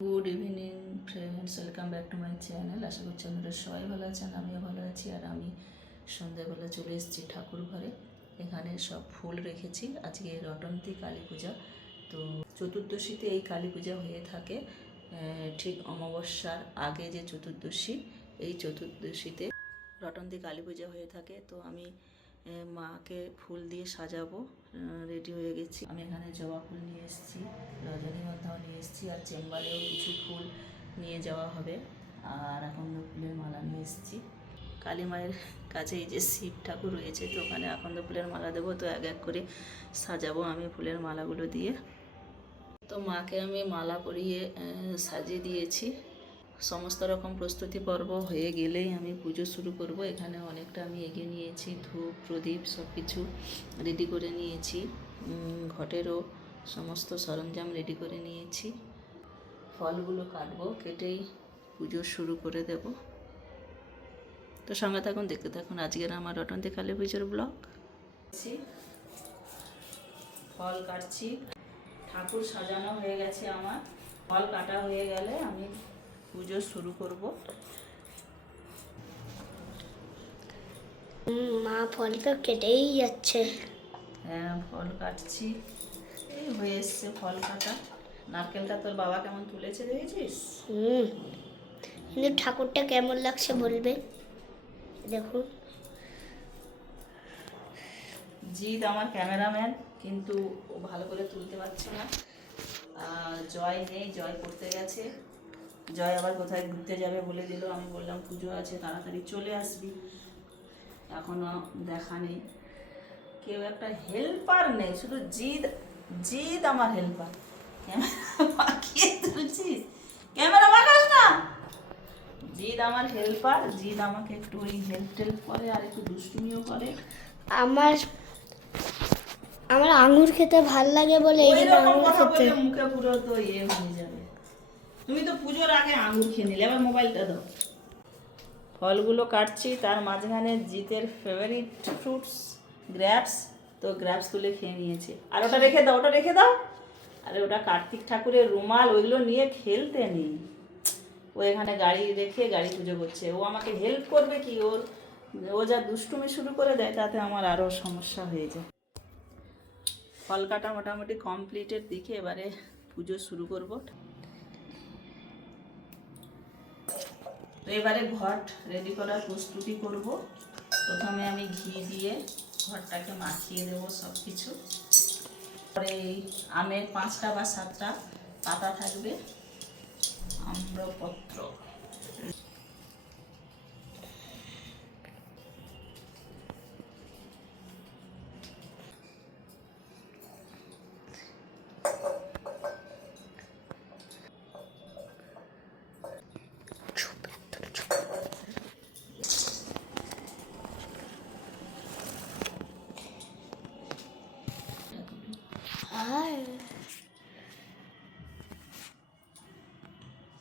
Good evening friends, welcome back to my channel. আশা করছি আপনারা সবাই ভালো আছেন, আমিও ভালো আছি। আর আমি সন্ধ্যাবেলা চলে এসেছি ঠাকুর ঘরে। এখানে সব ফুল রেখেছি। আজকে রটন্তী কালী পূজা, তো চতুর্দশীতে এই কালী পূজা হয়ে থাকে। ঠিক অমাবস্যার আগে যে চতুর্দশী, এই চতুর্দশীতে রটন্তী কালী পূজা হয়ে থাকে। তো আমি মাকে ফুল দিয়ে সাজাবো, রেডি হয়ে গেছি। আমি এখানে জবা ফুল নিয়ে এসেছি, রজনীগন্ধাও নিয়ে এসেছি, আর চেম্বারেও কিছু ফুল নিয়ে যাওয়া হবে। আর আকন্দ ফুলের মালা নিয়ে এসেছি। কালী মায়ের কাছে এই যে শিব ঠাকুর রয়েছে, তো ওখানে আকন্দ ফুলের মালা দেবো। তো এক এক করে সাজাবো আমি ফুলের মালাগুলো দিয়ে। তো মাকে আমি মালা পরিয়ে সাজিয়ে দিয়েছি। সমস্ত রকম প্রস্তুতি পর্ব হয়ে গেলেই আমি পুজো শুরু করব। এখানে অনেকটা আমি এগিয়ে নিয়েছি, ধূপ প্রদীপ সব কিছু রেডি করে নিয়েছি। ঘটেরও সমস্ত সরঞ্জাম রেডি করে নিয়েছি। ফলগুলো কাটবো, কেটেই পুজো শুরু করে দেব। তো সঙ্গে থাকুন, দেখতে থাকুন আজকের আমার রটন্তী কালী পুজোর ব্লগ। ফল কাটছি, ঠাকুর সাজানো হয়ে গেছে আমার। ফল কাটা হয়ে গেলে আমি পুজো শুরু করব। মা ফল তো কেটেই যাচ্ছে। হ্যাঁ, ফল কাটছি, এই হয়ে এসছে ফল কাটা। নারকেলটা তোর বাবা কেমন তুলেছে দেখেছিস? কিন্তু ঠাকুরটা কেমন লাগছে বলবে। দেখুন, জিৎ আমার ক্যামেরাম্যান, কিন্তু ও ভালো করে তুলতে পারছে না। জয় নেই, জয় পড়তে গেছে। জয় আবার কোথায় ঘুরতে যাবে বলে দিল। আমি বললাম পুজো আছে, তাড়াতাড়ি চলে আসবি। এখনো দেখা নেই, কেউ একটা হেল্পার নেই, শুধু জিৎ। জিৎ আমার হেল্পার। ক্যামেরা পাকিয়ে তুলছিস, ক্যামেরা পাকাস না। জিৎ আমার হেল্পার, জিৎ আমাকে একটু ওই হেল্প টেল্প করে, আর একটু দুষ্টুমিও করে। আমার আমার আঙুর খেতে ভাল লাগে বলে এই জন্য আঙুর খেতে। মুখে পুরো তো হয়ে যাবে। তুমি তো পুজোর আগে আঙুর খেয়ে নিলে, এবার মোবাইলটা দাও। ফলগুলো কাটছি, তার মাঝখানে জিতের ফেভারিট ফ্রুটস গ্র্যাপস, তো গ্র্যাপস তুলে খেয়ে নিয়েছে। আর ওটা রেখে দাও, ওটা রেখে দাও। আরে ওটা কার্তিক ঠাকুরের রুমাল, ওইগুলো নিয়ে খেলতে নেই। ও এখানে গাড়ি রেখে গাড়ি পুজো করছে। ও আমাকে হেল্প করবে কি? ও যা দুষ্টুমি শুরু করে দেয়, তাতে আমার আরও সমস্যা হয়ে যায়। ফল কাটা মোটামুটি কমপ্লিটের দিকে, এবারে পুজো শুরু করব। তো এবারে ঘট রেডি করার প্রস্তুতি করব। প্রথমে আমি ঘি দিয়ে ঘরটাকে মাখিয়ে দেবো সব কিছু। পরে এই আমের 5টা বা 7টা পাতা থাকবে, আম্রপত্র।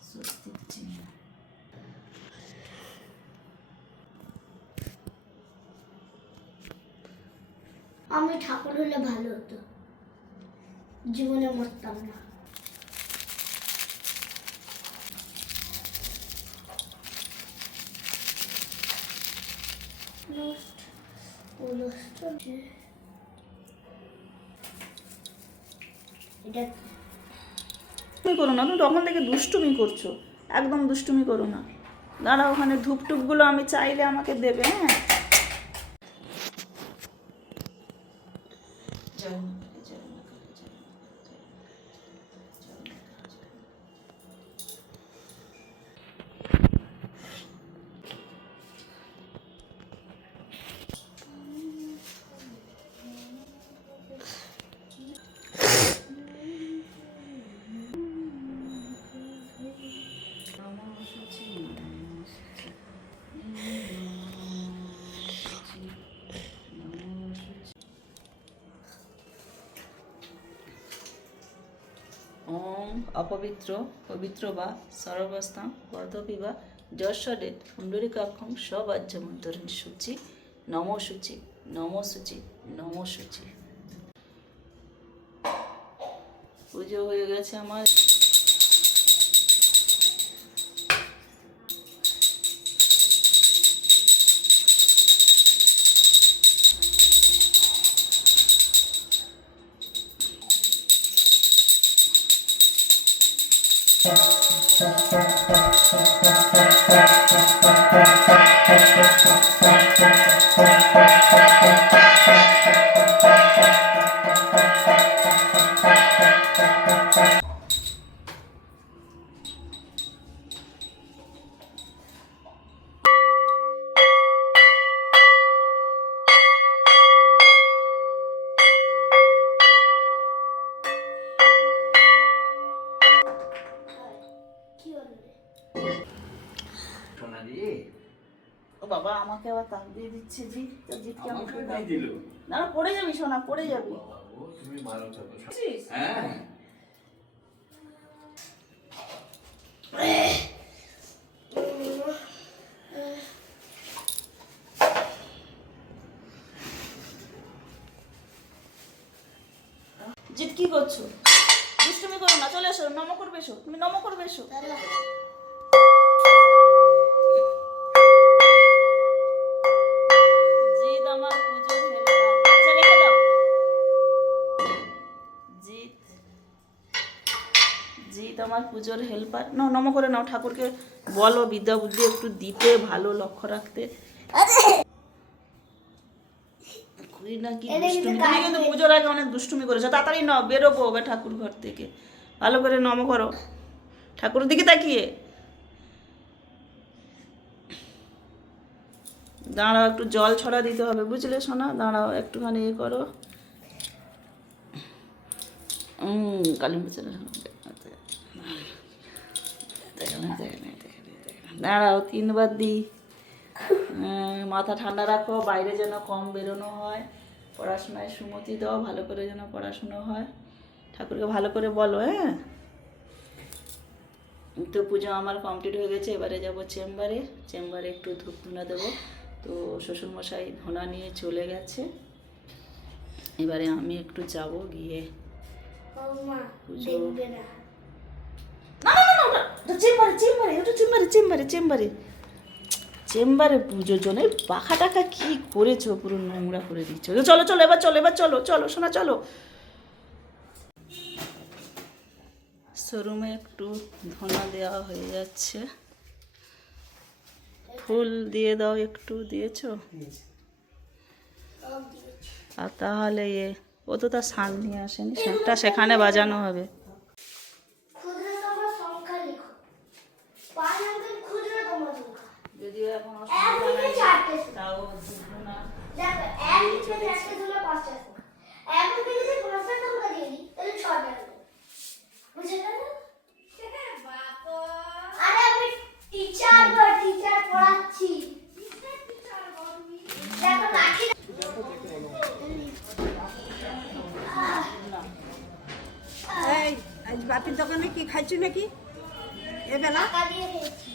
স্বস্তিক চিহ্ন। আমি ঠাকুর হলে ভালো হতো, জীবনে মরতাম না। এটা তুমি করো না, তুমি তখন থেকে দুষ্টুমি করছো। একদম দুষ্টুমি করো না। দাঁড়া, ওখানে ধূপ টুপগুলো আমি চাইলে আমাকে দেবে। হ্যাঁ, ওম অপবিত্র পবিত্র বা সর্বস্থান বর্ধপিবা যশ্বরে পুণ্ডরিকাক্ষম সবাজ্যমন্তরণ সূচি নম সূচি নম সূচি নম সূচি। পুজো হয়ে গেছে আমার। কি হলো রে? ও বাবা আমাকে আবার তাক দিয়ে দিচ্ছে জি, তো জিতকে আমাকে আমাকে দাও। দিয়ে দিল। না না, পড়ে যাবি সোনা, পড়ে যাবি। ও, তুমি ভালো থাকো। বুঝছিস? হ্যাঁ। জিত কি করছো? দুষ্টুমি করো না, চলে এসো, নম করবে এসো, তুমি নম করবে এসো। জিত আমার পুজোর হেল্পার। আচ্ছা রেখে দাও। জিত জিত আমার পুজোর হেল্পার। নাও নম করে নাও, ঠাকুরকে বলো বিদ্যা বুদ্ধি একটু দিতে, ভালো লক্ষ্য রাখতে। করি না কি দুষ্টুমি, তুমি কিন্তু পুজোর আগে অনেক দুষ্টুমি করেছো। তাড়াতাড়ি নাও, বেরোবো ওবে ঠাকুর ঘর থেকে। ভালো করে নম করো ঠাকুরের দিকে তাকিয়ে। দাঁড়াও, একটু জল ছড়া দিতে হবে, বুঝলে সোনা? দাঁড়াও একটুখানি ইয়ে করো। কালী পুজো দাঁড়াও, 3 বার দিই। মাথা ঠান্ডা রাখো, বাইরে যেন কম বেরোনো হয়, পড়াশোনায় সুমতি দাও, ভালো করে যেন পড়াশুনো হয়। ঠাকুরকে ভালো করে বলো। হ্যাঁ, তো পুজো আমার কমপ্লিট হয়ে গেছে। এবারে যাব চেম্বারে। চেম্বারে একটু ধূপ ধুনা দেবো। তো শ্বশুরমশাই ধুনা নিয়ে চলে গেছে। এবারে আমি একটু যাব, গিয়ে বৌমা পুজো। দেখবে না। না না না না, ওটা চেম্বারে, চেম্বারে, ওটা চেম্বারে, চেম্বারে, চেম্বারে, চেম্বারে পুজোর জন্য। এই পাখা টাকা কি করেছো, পুরো নোংরা করে দিচ্ছ। চলো চলো, এবার চলো, এবার চলো, চলো সোনা চলো। শোরুমে একটু ধনা দেওয়া হয়ে যাচ্ছে। ফুল দিয়ে দাও একটু, দিয়েছো? সব দিয়েছি। আর তাহলে ও তো তার শাঁখ নিয়ে আসেনি, শাঁখটা সেখানে বাজানো হবে। খুচরো তোমার সংখ্যা লিখো। 5 অঙ্কের খুচরো তোমার সংখ্যা। যদিও এখন এক থেকে 4টে। তাও বুঝবো না। দেখো, 1 থেকে 4টে হলো 5টা সংখ্যা। এখন থেকে যদি 5টা সংখ্যা দিয়ে দিই, তাহলে 6টা হবে। বুঝে গেল? আরে আমি টিচার পড়াচ্ছি। দেখো লাঠি এই আজ বাপির দোকানে কি খাইছো নাকি এবেলা? টাকা দিয়ে খেয়েছি।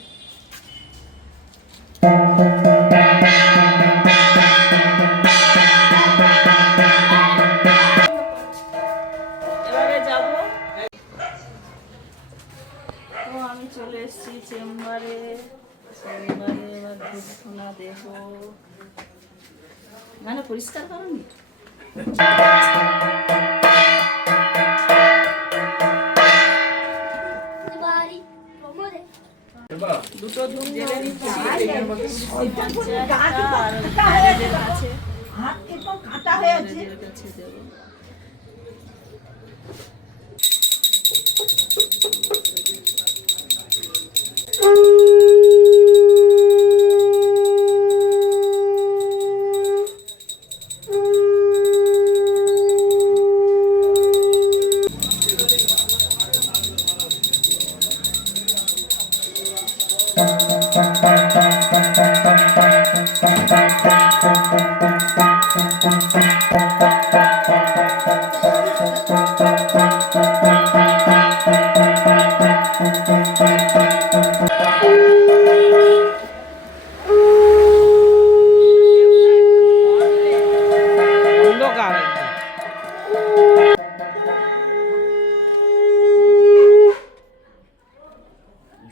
এবারে যাব। তো আমি চলে এসেছি চেম্বারে। চেম্বারে এবার ধূপ ধুনা দেবো। মানে পরিষ্কার করনি? বাড়ি প্রমোদে দুটো ধূপ জেলে নিচ্ছি। হাত একদম কাটা হয়ে আছে। ম্যানেজের কাছে দেবো।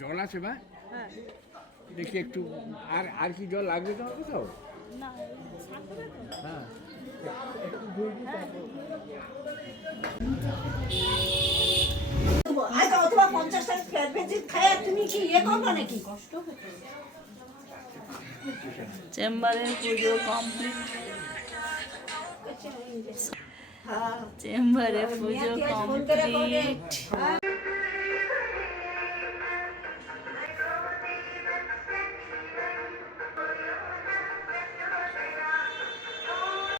জল আছে বা? দেখি একটু। আর আর কি জল লাগবে তোমার কোথাও? হ্যাঁ, আজ অথবা 50 টাকা ফেলবে। ইয়ে করবো নাকি? চেম্বারে পুজো কমপ্লিট। হ্যাঁ চেম্বারে পুজো সন্ধ্যে করে কমপ্লিট। হ্যাঁ